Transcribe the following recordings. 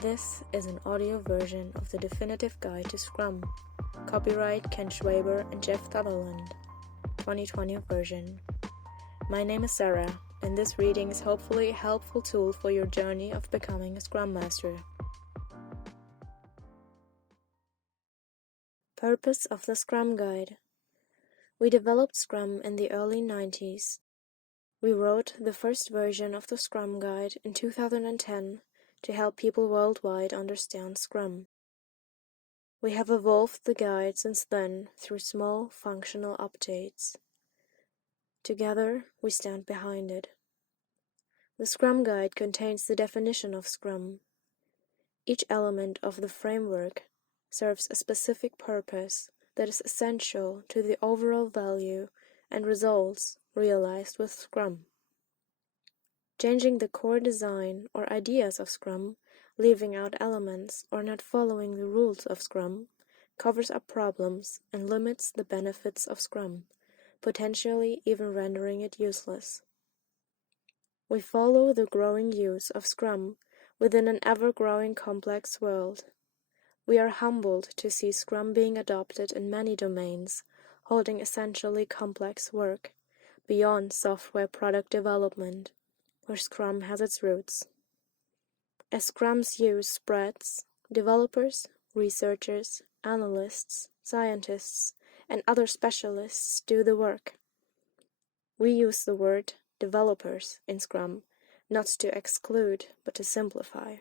This is an audio version of the Definitive Guide to Scrum. Copyright Ken Schwaber and Jeff Sutherland. 2020 version. My name is Sarah, and this reading is hopefully a helpful tool for your journey of becoming a Scrum Master. Purpose of the Scrum Guide. We developed Scrum in the early 90s. We wrote the first version of the Scrum Guide in 2010 to help people worldwide understand Scrum. We have evolved the guide since then through small functional updates. Together, we stand behind it. The Scrum Guide contains the definition of Scrum. Each element of the framework serves a specific purpose that is essential to the overall value and results realized with Scrum. Changing the core design or ideas of Scrum, leaving out elements, or not following the rules of Scrum covers up problems and limits the benefits of Scrum, potentially even rendering it useless. We follow the growing use of Scrum within an ever-growing complex world. We are humbled to see Scrum being adopted in many domains, holding essentially complex work, beyond software product development, where Scrum has its roots. As Scrum's use spreads, developers, researchers, analysts, scientists, and other specialists do the work. We use the word developers in Scrum, not to exclude, but to simplify.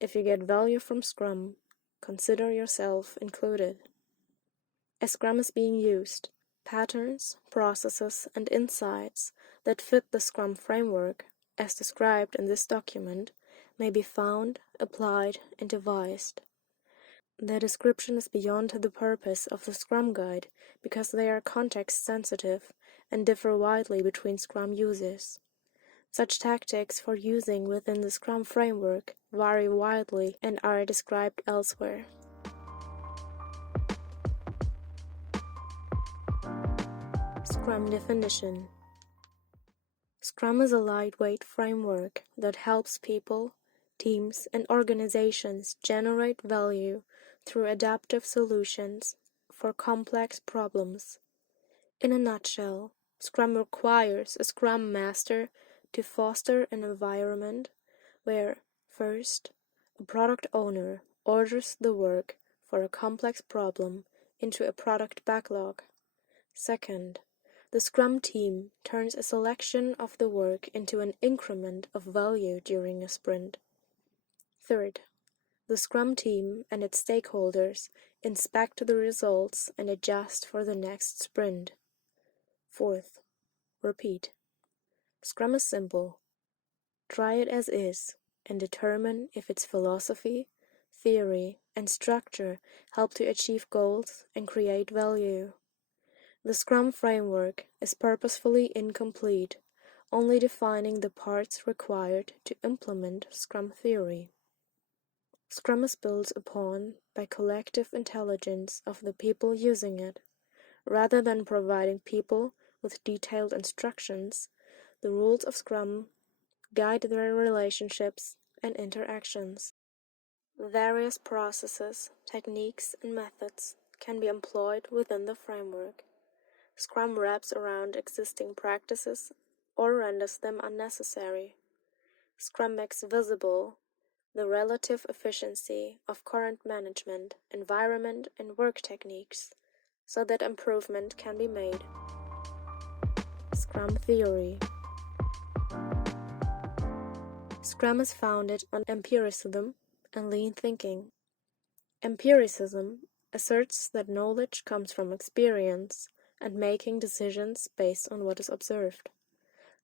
If you get value from Scrum, consider yourself included. As Scrum is being used, patterns, processes, and insights that fit the Scrum framework, as described in this document, may be found, applied, and devised. Their description is beyond the purpose of the Scrum Guide because they are context-sensitive and differ widely between Scrum users. Such tactics for using within the Scrum framework vary widely and are described elsewhere. Scrum definition. Scrum is a lightweight framework that helps people, teams, and organizations generate value through adaptive solutions for complex problems. In a nutshell, Scrum requires a Scrum Master to foster an environment where, first, a product owner orders the work for a complex problem into a product backlog. Second, the Scrum team turns a selection of the work into an increment of value during a sprint. Third, the Scrum team and its stakeholders inspect the results and adjust for the next sprint. Fourth, repeat. Scrum is simple. Try it as is and determine if its philosophy, theory, and structure help to achieve goals and create value. The Scrum framework is purposefully incomplete, only defining the parts required to implement Scrum theory. Scrum is built upon by collective intelligence of the people using it. Rather than providing people with detailed instructions, the rules of Scrum guide their relationships and interactions. Various processes, techniques, and methods can be employed within the framework. Scrum wraps around existing practices or renders them unnecessary. Scrum makes visible the relative efficiency of current management, environment, and work techniques so that improvement can be made. Scrum theory. Scrum is founded on empiricism and lean thinking. Empiricism asserts that knowledge comes from experience and making decisions based on what is observed.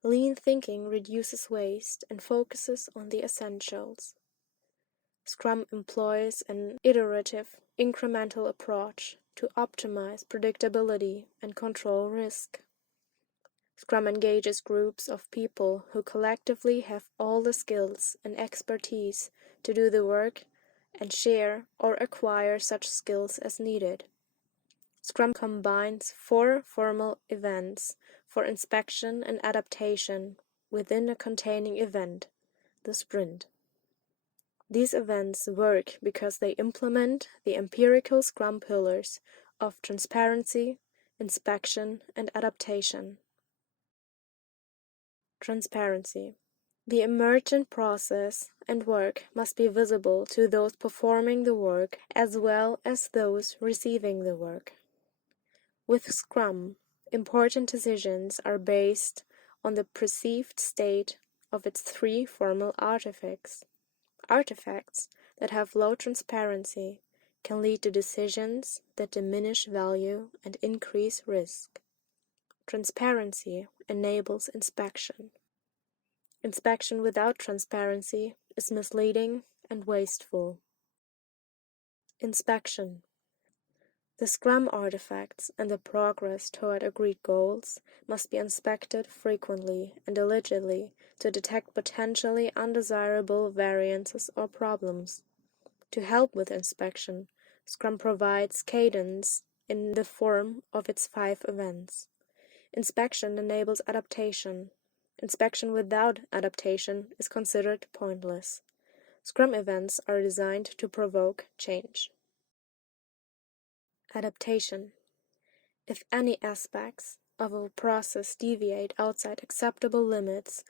Lean thinking reduces waste and focuses on the essentials. Scrum employs an iterative, incremental approach to optimize predictability and control risk. Scrum engages groups of people who collectively have all the skills and expertise to do the work and share or acquire such skills as needed. Scrum combines 4 formal events for inspection and adaptation within a containing event, the sprint. These events work because they implement the empirical Scrum pillars of transparency, inspection, and adaptation. Transparency. The emergent process and work must be visible to those performing the work as well as those receiving the work. With Scrum, important decisions are based on the perceived state of its three formal artifacts. Artifacts that have low transparency can lead to decisions that diminish value and increase risk. Transparency enables inspection. Inspection without transparency is misleading and wasteful. Inspection. The Scrum artifacts and the progress toward agreed goals must be inspected frequently and diligently to detect potentially undesirable variances or problems. To help with inspection, Scrum provides cadence in the form of its 5 events. Inspection enables adaptation. Inspection without adaptation is considered pointless. Scrum events are designed to provoke change. Adaptation. If any aspects of a process deviate outside acceptable limits,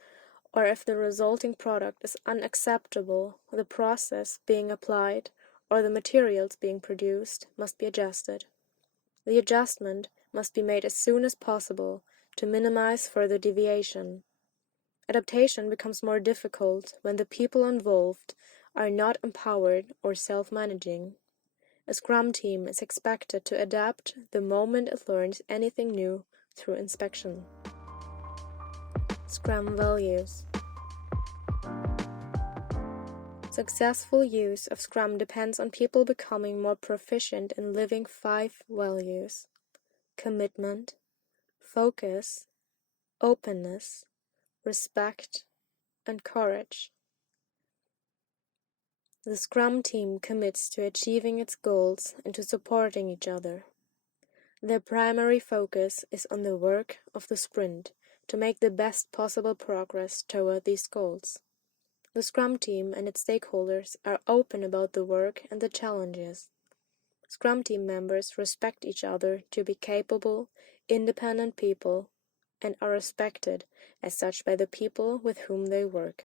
or if the resulting product is unacceptable, the process being applied or the materials being produced must be adjusted. The adjustment must be made as soon as possible to minimize further deviation. Adaptation becomes more difficult when the people involved are not empowered or self-managing. A Scrum team is expected to adapt the moment it learns anything new through inspection. Scrum values. Successful use of Scrum depends on people becoming more proficient in living 5 values: commitment, focus, openness, respect, and courage. The Scrum team commits to achieving its goals and to supporting each other. Their primary focus is on the work of the sprint to make the best possible progress toward these goals. The Scrum team and its stakeholders are open about the work and the challenges. Scrum team members respect each other to be capable, independent people and are respected as such by the people with whom they work.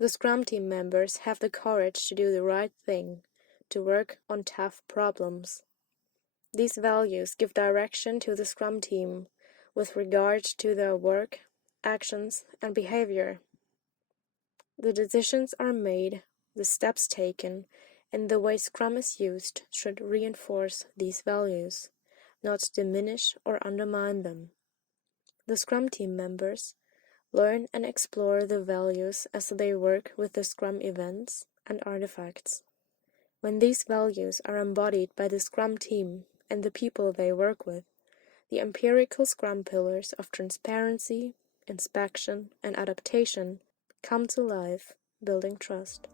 The Scrum team members have the courage to do the right thing, to work on tough problems. These values give direction to the Scrum team with regard to their work, actions, and behavior. The decisions are made, the steps taken, and the way Scrum is used should reinforce these values, not diminish or undermine them. The Scrum team members learn and explore the values as they work with the Scrum events and artifacts. When these values are embodied by the Scrum team and the people they work with, the empirical Scrum pillars of transparency, inspection, and adaptation come to life, building trust.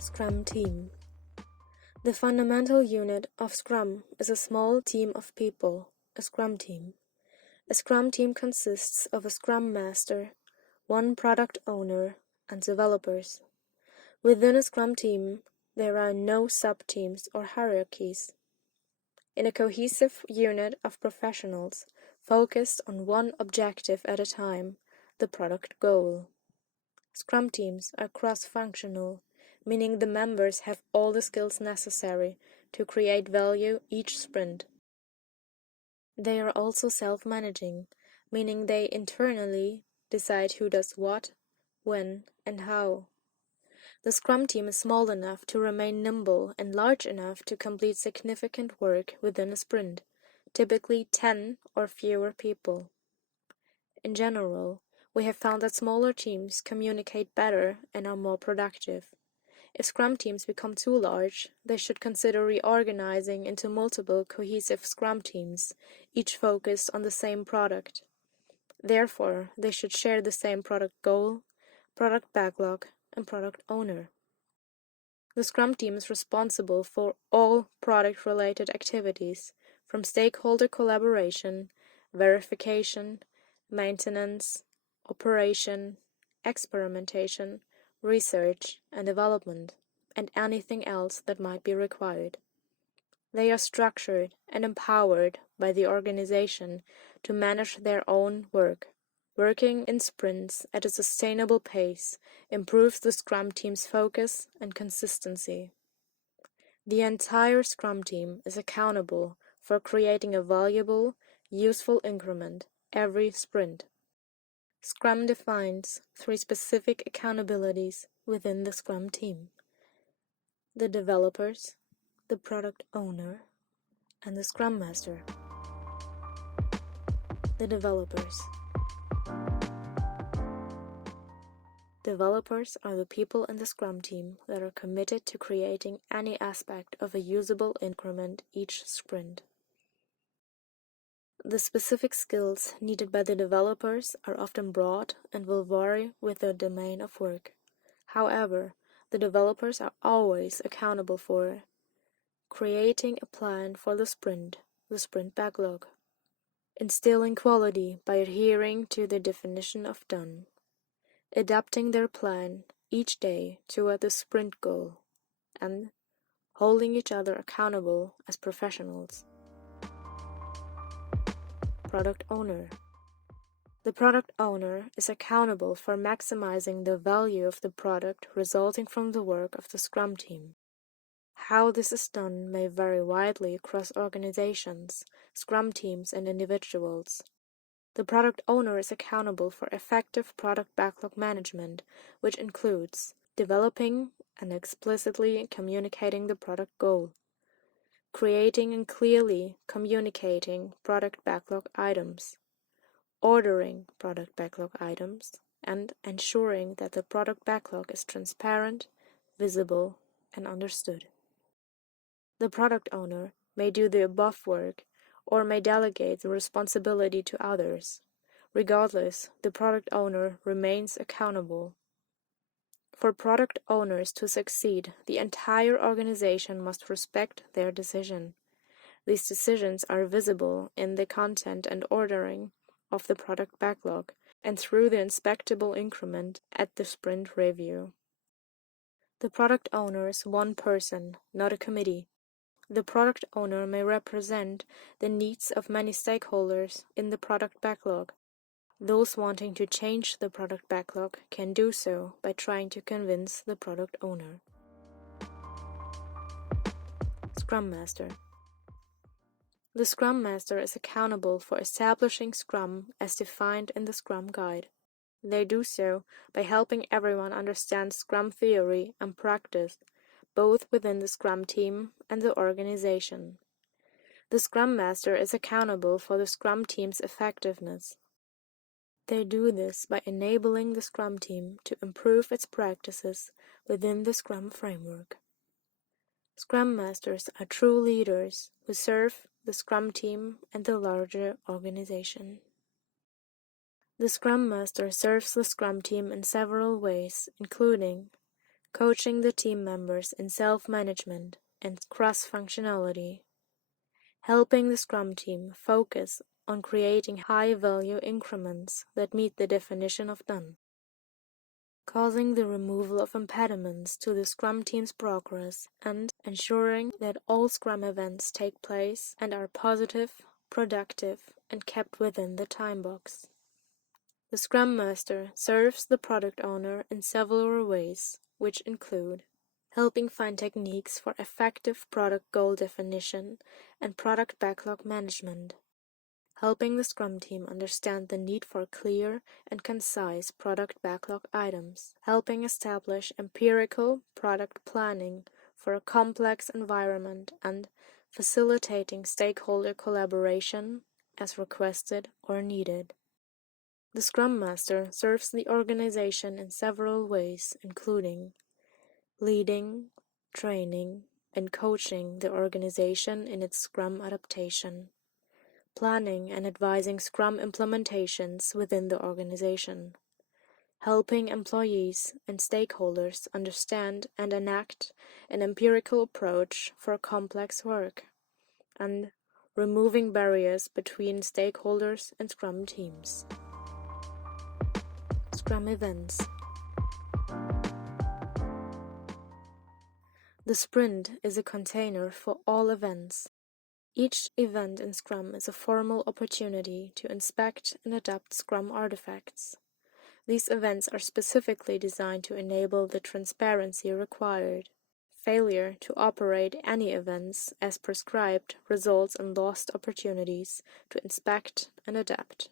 Scrum team. The fundamental unit of Scrum is a small team of people, a Scrum team. A Scrum team consists of a Scrum Master, one product owner, and developers. Within a Scrum team, there are no sub-teams or hierarchies. In a cohesive unit of professionals focused on one objective at a time, the product goal. Scrum teams are cross-functional, meaning the members have all the skills necessary to create value each sprint. They are also self-managing, meaning they internally decide who does what, when, and how. The Scrum team is small enough to remain nimble and large enough to complete significant work within a sprint, typically 10 or fewer people. In general, we have found that smaller teams communicate better and are more productive. If Scrum teams become too large, they should consider reorganizing into multiple cohesive Scrum teams, each focused on the same product. Therefore, they should share the same product goal, product backlog, and product owner. The Scrum team is responsible for all product-related activities, from stakeholder collaboration, verification, maintenance, operation, experimentation, research and development, and anything else that might be required. They are structured and empowered by the organization to manage their own work. Working in sprints at a sustainable pace improves the Scrum team's focus and consistency. The entire Scrum team is accountable for creating a valuable, useful increment every sprint. Scrum defines 3 specific accountabilities within the Scrum team: the developers, the product owner, and the Scrum Master. The developers. Developers are the people in the Scrum team that are committed to creating any aspect of a usable increment each sprint. The specific skills needed by the developers are often broad and will vary with their domain of work. However, the developers are always accountable for creating a plan for the sprint backlog, instilling quality by adhering to the definition of done, adapting their plan each day toward the sprint goal, and holding each other accountable as professionals. Product owner. The product owner is accountable for maximizing the value of the product resulting from the work of the Scrum team. How this is done may vary widely across organizations, Scrum teams, and individuals. The product owner is accountable for effective product backlog management, which includes developing and explicitly communicating the product goal, creating and clearly communicating product backlog items, ordering product backlog items, and ensuring that the product backlog is transparent, visible, and understood. The product owner may do the above work or may delegate the responsibility to others. Regardless, the product owner remains accountable. For product owners to succeed, the entire organization must respect their decision. These decisions are visible in the content and ordering of the product backlog and through the inspectable increment at the sprint review. The product owner is one person, not a committee. The product owner may represent the needs of many stakeholders in the product backlog. Those wanting to change the product backlog can do so by trying to convince the product owner. Scrum Master. The Scrum Master is accountable for establishing Scrum as defined in the Scrum Guide. They do so by helping everyone understand Scrum theory and practice, both within the Scrum team and the organization. The Scrum Master is accountable for the Scrum team's effectiveness. They do this by enabling the Scrum team to improve its practices within the Scrum framework. Scrum Masters are true leaders who serve the Scrum team and the larger organization. The Scrum Master serves the Scrum team in several ways, including coaching the team members in self-management and cross-functionality, helping the Scrum team focus on creating high-value increments that meet the definition of done, causing the removal of impediments to the Scrum team's progress, and ensuring that all Scrum events take place and are positive, productive, and kept within the time box. The Scrum Master serves the product owner in several ways, which include helping find techniques for effective product goal definition and product backlog management, helping the Scrum team understand the need for clear and concise product backlog items, helping establish empirical product planning for a complex environment, and facilitating stakeholder collaboration as requested or needed. The Scrum Master serves the organization in several ways, including leading, training, and coaching the organization in its Scrum adaptation, planning and advising Scrum implementations within the organization, helping employees and stakeholders understand and enact an empirical approach for complex work, and removing barriers between stakeholders and Scrum teams. Scrum events. The sprint is a container for all events. Each event in Scrum is a formal opportunity to inspect and adapt Scrum artifacts. These events are specifically designed to enable the transparency required. Failure to operate any events as prescribed results in lost opportunities to inspect and adapt.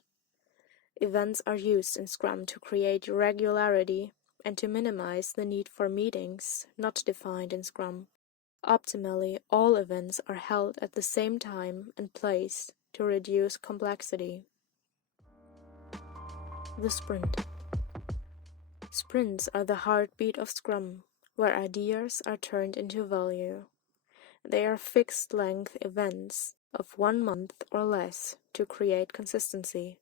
Events are used in Scrum to create regularity and to minimize the need for meetings not defined in Scrum. Optimally, all events are held at the same time and place to reduce complexity. The sprint. Sprints are the heartbeat of Scrum, where ideas are turned into value. They are fixed-length events of 1 month or less to create consistency.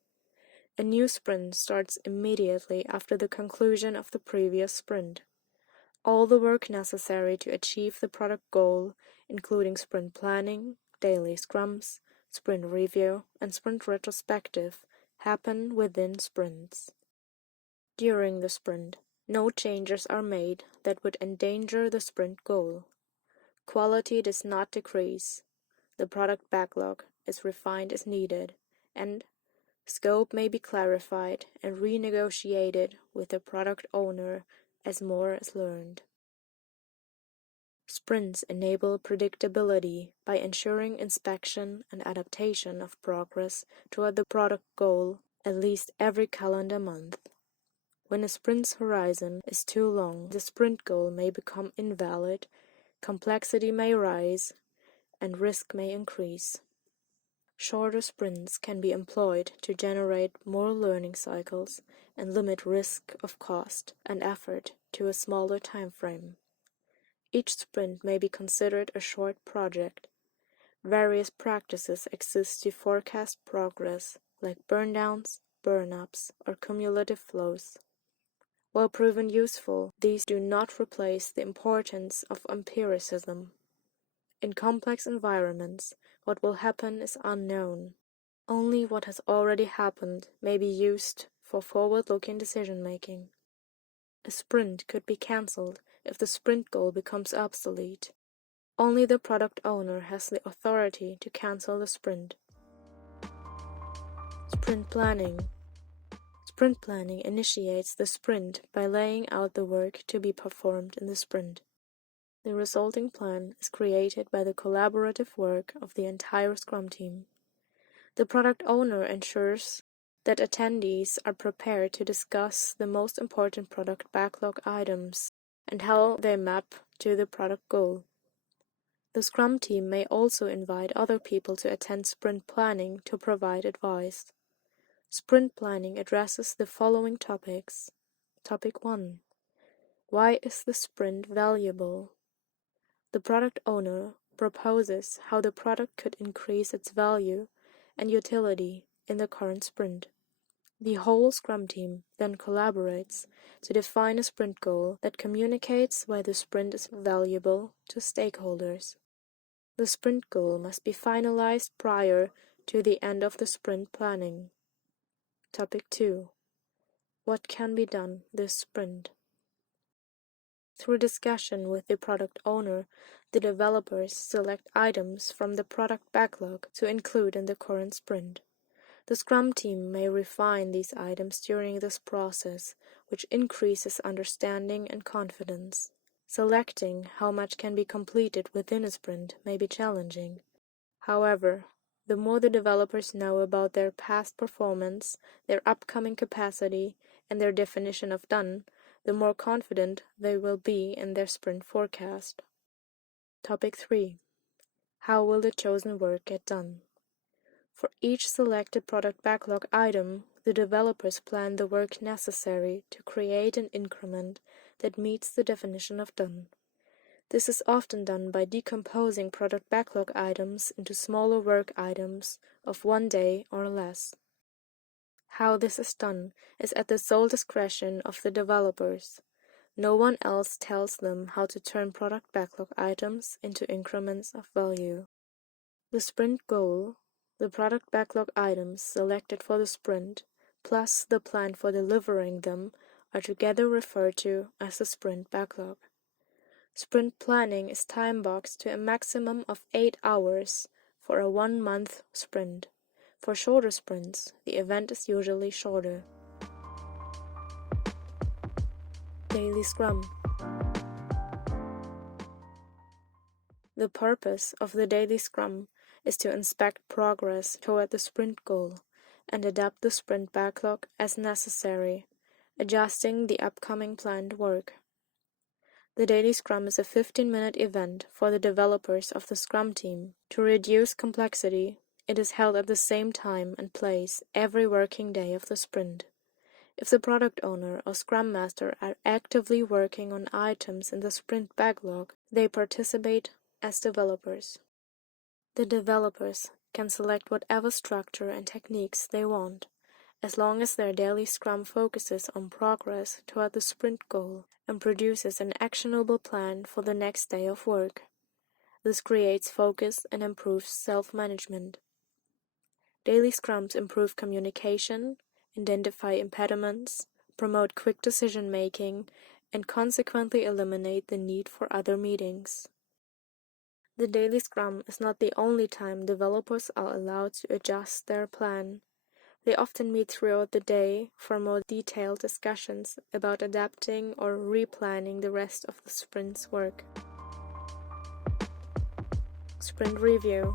A new sprint starts immediately after the conclusion of the previous sprint. All the work necessary to achieve the product goal, including sprint planning, daily scrums, sprint review, and sprint retrospective, happen within sprints. During the sprint, no changes are made that would endanger the sprint goal. Quality does not decrease. The product backlog is refined as needed, and scope may be clarified and renegotiated with the product owner as more is learned. Sprints enable predictability by ensuring inspection and adaptation of progress toward the product goal at least every calendar month. When a sprint's horizon is too long, the sprint goal may become invalid, complexity may rise, and risk may increase. Shorter sprints can be employed to generate more learning cycles and limit risk of cost and effort to a smaller time frame. Each sprint may be considered a short project. Various practices exist to forecast progress, like burn-downs, burn-ups, or cumulative flows. While proven useful, these do not replace the importance of empiricism. In complex environments, what will happen is unknown. Only what has already happened may be used for forward-looking decision-making. A sprint could be cancelled if the sprint goal becomes obsolete. Only the product owner has the authority to cancel the sprint. Sprint planning. Sprint planning initiates the sprint by laying out the work to be performed in the sprint. The resulting plan is created by the collaborative work of the entire Scrum team. The product owner ensures that attendees are prepared to discuss the most important product backlog items and how they map to the product goal. The Scrum team may also invite other people to attend sprint planning to provide advice. Sprint planning addresses the following topics. Topic 1. Why is the sprint valuable? The product owner proposes how the product could increase its value and utility in the current sprint. The whole Scrum team then collaborates to define a sprint goal that communicates why the sprint is valuable to stakeholders. The sprint goal must be finalized prior to the end of the sprint planning. Topic 2. What can be done this sprint? Through discussion with the product owner, the developers select items from the product backlog to include in the current sprint. The Scrum team may refine these items during this process, which increases understanding and confidence. Selecting how much can be completed within a sprint may be challenging. However, the more the developers know about their past performance, their upcoming capacity, and their definition of done, the more confident they will be in their sprint forecast. Topic 3. How will the chosen work get done? For each selected product backlog item, the developers plan the work necessary to create an increment that meets the definition of done. This is often done by decomposing product backlog items into smaller work items of 1 day or less. How this is done is at the sole discretion of the developers. No one else tells them how to turn product backlog items into increments of value. The sprint goal, the product backlog items selected for the sprint, plus the plan for delivering them, are together referred to as the sprint backlog. Sprint planning is time-boxed to a maximum of 8 hours for a 1-month sprint. For shorter sprints, the event is usually shorter. Daily Scrum. The purpose of the daily Scrum is to inspect progress toward the sprint goal and adapt the sprint backlog as necessary, adjusting the upcoming planned work. The daily Scrum is a 15-minute event for the developers of the Scrum team. To reduce complexity, it is held at the same time and place every working day of the sprint. If the product owner or Scrum Master are actively working on items in the sprint backlog, they participate as developers. The developers can select whatever structure and techniques they want, as long as their daily Scrum focuses on progress toward the sprint goal and produces an actionable plan for the next day of work. This creates focus and improves self-management. Daily Scrums improve communication, identify impediments, promote quick decision-making, and consequently eliminate the need for other meetings. The daily Scrum is not the only time developers are allowed to adjust their plan. They often meet throughout the day for more detailed discussions about adapting or replanning the rest of the sprint's work. Sprint Review.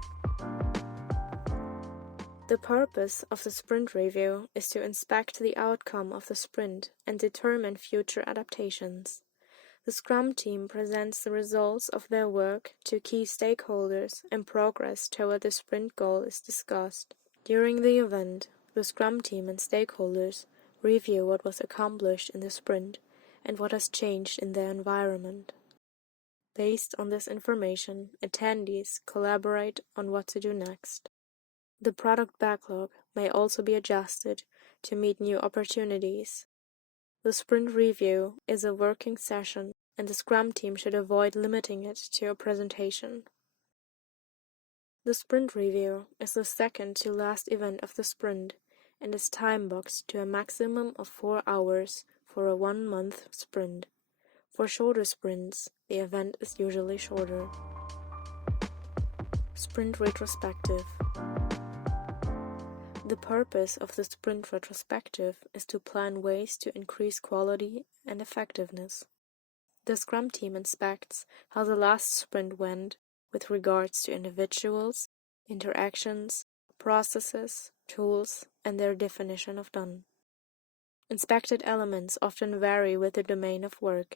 The purpose of the sprint review is to inspect the outcome of the sprint and determine future adaptations. The Scrum team presents the results of their work to key stakeholders and progress toward the sprint goal is discussed. During the event, the Scrum team and stakeholders review what was accomplished in the sprint and what has changed in their environment. Based on this information, attendees collaborate on what to do next. The product backlog may also be adjusted to meet new opportunities. The sprint review is a working session, and the Scrum team should avoid limiting it to a presentation. The sprint review is the second to last event of the sprint and is time-boxed to a maximum of 4 hours for a 1-month sprint. For shorter sprints, the event is usually shorter. Sprint retrospective. The purpose of the sprint retrospective is to plan ways to increase quality and effectiveness. The Scrum team inspects how the last sprint went with regards to individuals, interactions, processes, tools, and their definition of done. Inspected elements often vary with the domain of work.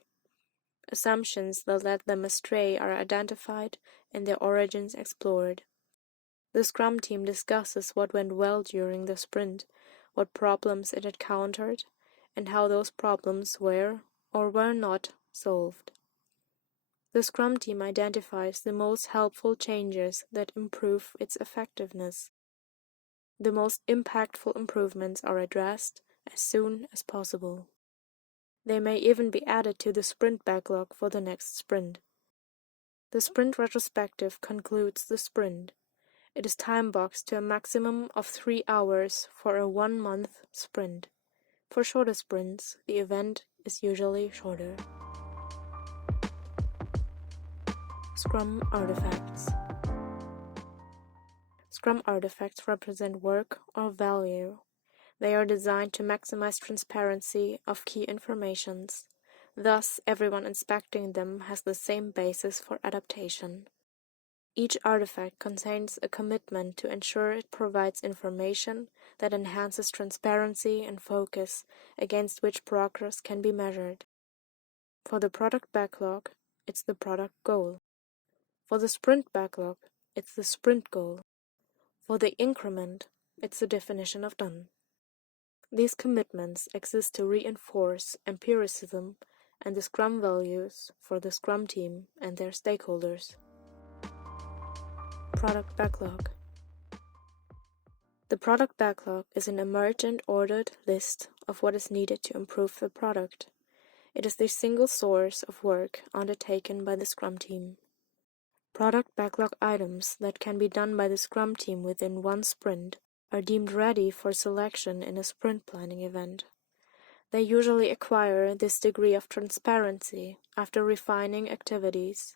Assumptions that led them astray are identified and their origins explored. The Scrum team discusses what went well during the sprint, what problems it encountered, and how those problems were or were not solved. The Scrum team identifies the most helpful changes that improve its effectiveness. The most impactful improvements are addressed as soon as possible. They may even be added to the sprint backlog for the next sprint. The sprint retrospective concludes the sprint. It is time-boxed to a maximum of 3 hours for a 1-month sprint. For shorter sprints, the event is usually shorter. Scrum artifacts. Scrum artifacts represent work or value. They are designed to maximize transparency of key informations. Thus, everyone inspecting them has the same basis for adaptation. Each artifact contains a commitment to ensure it provides information that enhances transparency and focus against which progress can be measured. For the product backlog, it's the product goal. For the sprint backlog, it's the sprint goal. For the increment, it's the definition of done. These commitments exist to reinforce empiricism and the Scrum values for the Scrum team and their stakeholders. Product backlog. The product backlog is an emergent ordered list of what is needed to improve the product. It is the single source of work undertaken by the Scrum team. Product backlog items that can be done by the Scrum team within one sprint are deemed ready for selection in a sprint planning event. They usually acquire this degree of transparency after refining activities.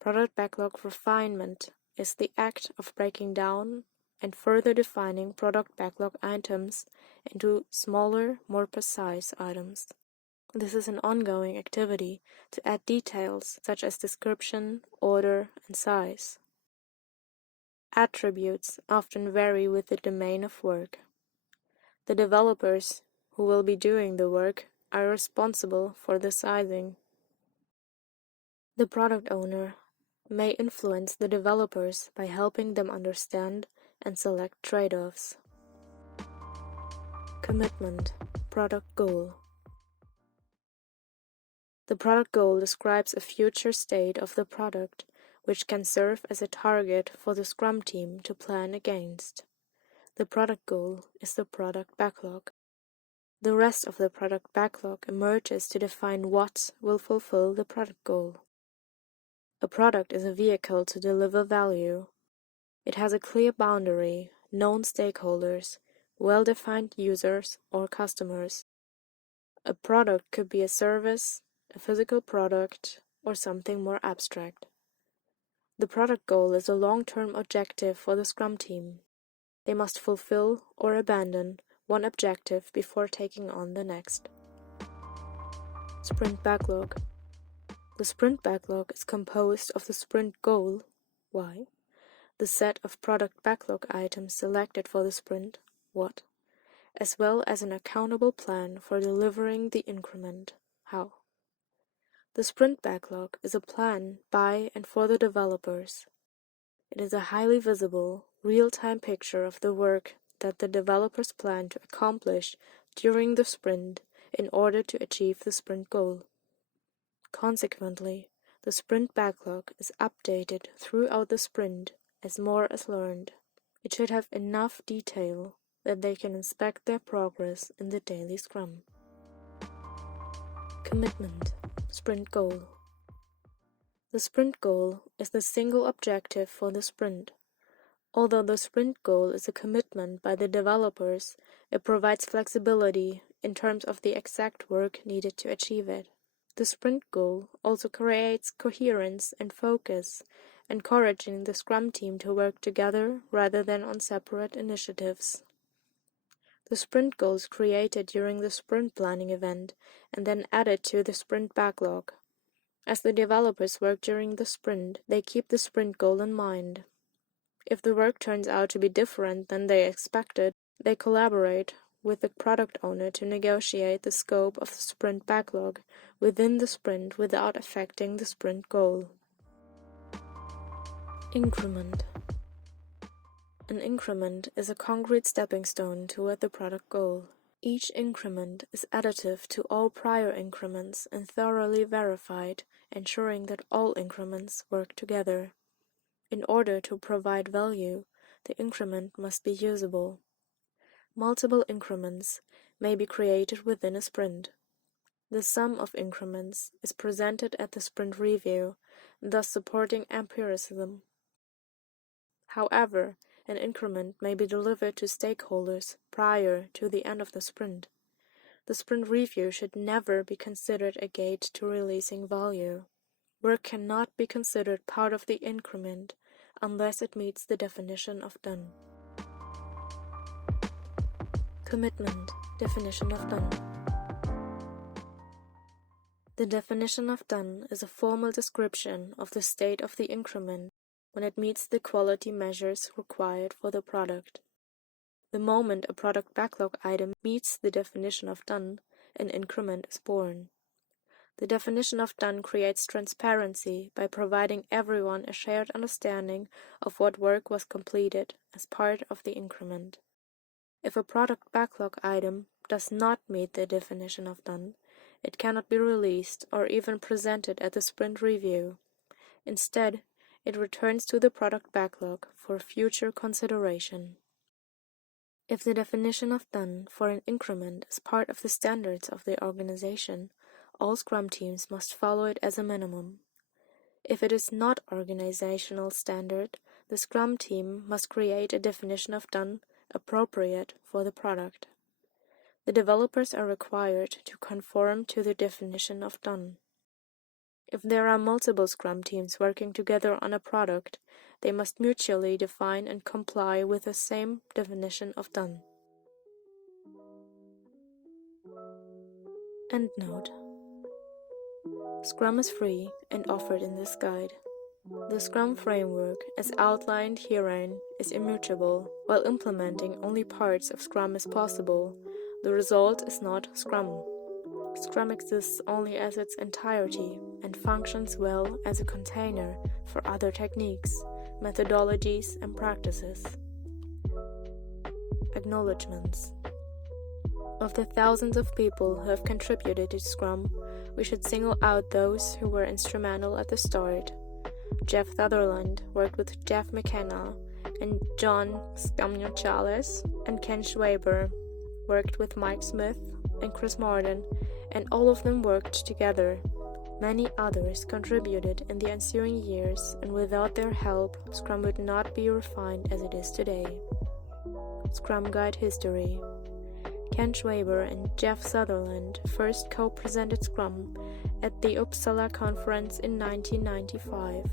Product backlog refinement is the act of breaking down and further defining product backlog items into smaller, more precise items. This is an ongoing activity to add details such as description, order, and size. Attributes often vary with the domain of work. The developers who will be doing the work are responsible for the sizing. The product owner may influence the developers by helping them understand and select trade-offs. Commitment, product goal. The product goal describes a future state of the product, which can serve as a target for the Scrum team to plan against. The product goal is the product backlog. The rest of the product backlog emerges to define what will fulfill the product goal. A product is a vehicle to deliver value. It has a clear boundary, known stakeholders, well-defined users or customers. A product could be a service, a physical product, or something more abstract. The product goal is a long-term objective for the Scrum team. They must fulfill or abandon one objective before taking on the next. Sprint backlog. The sprint backlog is composed of the sprint goal, Y, the set of product backlog items selected for the sprint, what, as well as an accountable plan for delivering the increment, how. The sprint backlog is a plan by and for the developers. It is a highly visible, real-time picture of the work that the developers plan to accomplish during the sprint in order to achieve the sprint goal. Consequently, the sprint backlog is updated throughout the sprint as more is learned. It should have enough detail that they can inspect their progress in the daily Scrum. Commitment, sprint goal. The sprint goal is the single objective for the sprint. Although the sprint goal is a commitment by the developers, it provides flexibility in terms of the exact work needed to achieve it. The sprint goal also creates coherence and focus, encouraging the Scrum team to work together rather than on separate initiatives. The sprint goal is created during the sprint planning event and then added to the sprint backlog. As the developers work during the sprint, they keep the sprint goal in mind. If the work turns out to be different than they expected, they collaborate with the product owner to negotiate the scope of the sprint backlog within the sprint without affecting the sprint goal. Increment. An increment is a concrete stepping stone toward the product goal. Each increment is additive to all prior increments and thoroughly verified, ensuring that all increments work together. In order to provide value, the increment must be usable. Multiple increments may be created within a sprint. The sum of increments is presented at the sprint review, thus supporting empiricism. However, an increment may be delivered to stakeholders prior to the end of the sprint. The sprint review should never be considered a gate to releasing value. Work cannot be considered part of the increment unless it meets the definition of done. Commitment, definition of done. The definition of done is a formal description of the state of the increment when it meets the quality measures required for the product. The moment a product backlog item meets the definition of done, an increment is born. The definition of done creates transparency by providing everyone a shared understanding of what work was completed as part of the increment. If a product backlog item does not meet the definition of done, it cannot be released or even presented at the sprint review. Instead, it returns to the product backlog for future consideration. If the definition of done for an increment is part of the standards of the organization, all Scrum teams must follow it as a minimum. If it is not organizational standard, the Scrum team must create a definition of done appropriate for the product. The developers are required to conform to the definition of done. If there are multiple Scrum teams working together on a product, they must mutually define and comply with the same definition of done. Endnote. Scrum is free and offered in this guide. The Scrum framework, as outlined herein, is immutable. While implementing only parts of Scrum is possible, the result is not Scrum. Scrum exists only as its entirety and functions well as a container for other techniques, methodologies, and practices. Acknowledgements. Of the thousands of people who have contributed to Scrum, we should single out those who were instrumental at the start. Jeff Sutherland worked with Jeff McKenna and John Skamniochales, and Ken Schwaber worked with Mike Smith and Chris Martin, and all of them worked together. Many others contributed in the ensuing years, and without their help, Scrum would not be refined as it is today. Scrum Guide History. Ken Schwaber and Jeff Sutherland first co-presented Scrum at the Uppsala Conference in 1995.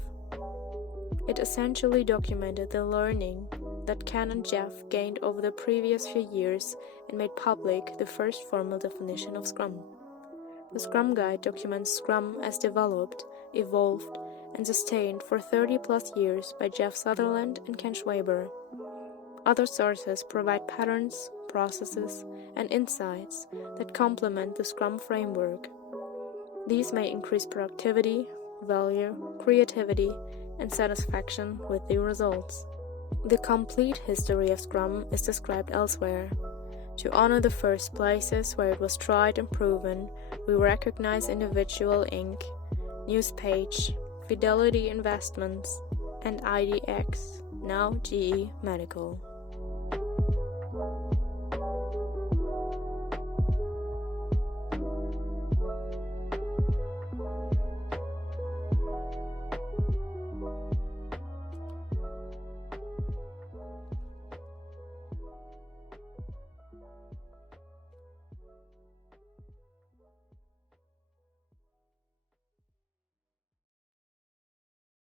It essentially documented the learning that Ken and Jeff gained over the previous few years and made public the first formal definition of Scrum. The Scrum Guide documents Scrum as developed, evolved, and sustained for 30+ years by Jeff Sutherland and Ken Schwaber. Other sources provide patterns, processes, and insights that complement the Scrum framework. These may increase productivity, value, creativity, and satisfaction with the results. The complete history of Scrum is described elsewhere. To honor the first places where it was tried and proven, we recognize Individual Inc., Newspage, Fidelity Investments, and IDX, now GE Medical.